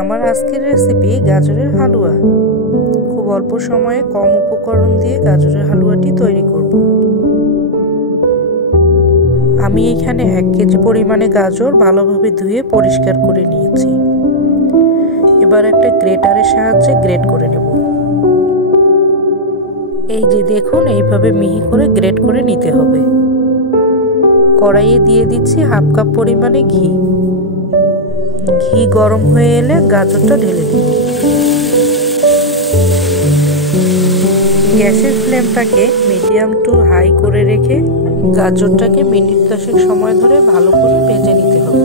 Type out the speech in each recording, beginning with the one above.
আমার আজকের রেসিপি গাজরের হালুয়া। খুব অল্প সময়ে কম উপকরণ দিয়ে গাজরের হালুয়াটি তৈরি করব। আমি এখানে 1 কেজি পরিমাণে গাজর ভালোভাবে ধুয়ে পরিষ্কার করে নিয়েছি। এবার একটা গ্রেটারের সাহায্যে গ্রেট করে নেব। এই যে দেখুন, এইভাবে মিহি করে গ্রেট করে নিতে হবে। কড়াইয়ে দিয়ে দিচ্ছি 1/2 কাপ পরিমাণে ঘি। ঘি গরম হয়ে এলে গাজরটা ঢেলে দিব। গ্যাসের ফ্লেমটাকে মিডিয়াম টু হাই করে রেখে গাজরটাকে মিনিট 10 সময় ধরে ভালো করে ভেজে নিতে হবে।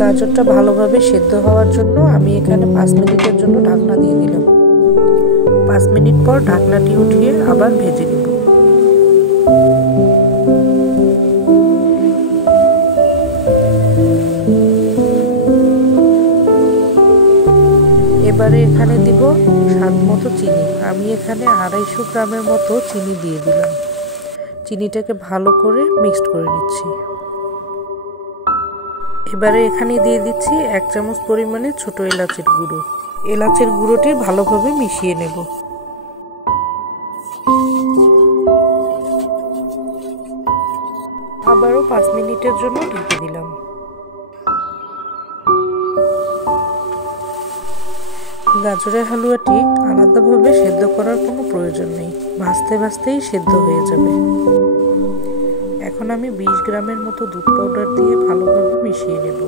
গাজরটা ভালোভাবে সেদ্ধ হওয়ার জন্য আমি এখানে 5 মিনিটের জন্য ঢাকনা দিয়ে দিলাম। 5 মিনিট পর ঢাকনাটি উঠিয়ে আবার ভেজে নিব। এবারে এখানে দিব স্বাদ মতো চিনি। আমি এখানে 250 গ্রামের মতো চিনি দিয়ে দিলাম। চিনিটাকে ভালো করে মিক্সড করে নিচ্ছি। এবারে এখানে দিয়ে দিচ্ছি 1 চামচ পরিমাণে ছোট এলাচের গুঁড়ো। এলাচের গুঁড়োটি ভালোভাবে মিশিয়ে নেব। আবারও 5 মিনিটের জন্য ঢেকে দিলাম। গাজরের হালুয়াটি আলাদাভাবে সেদ্ধ করার কোনো প্রয়োজন নেই, ভাজতে ভাজতেই সেদ্ধ হয়ে যাবে। এখন আমি 20 গ্রামের মতো দুধ পাউডার দিয়ে ভালোভাবে মিশিয়ে নেব।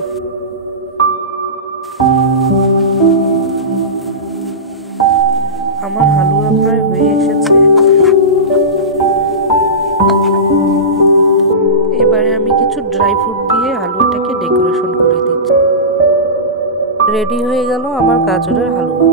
আমার হালুয়া প্রায় হয়ে এসেছে। এবারে আমি কিছু ড্রাই ফ্রুট দিয়ে হালুয়াটাকে ডেকোরেশন করে দিচ্ছি। রেডি হয়ে গেল আমার গাজরের হালুয়া।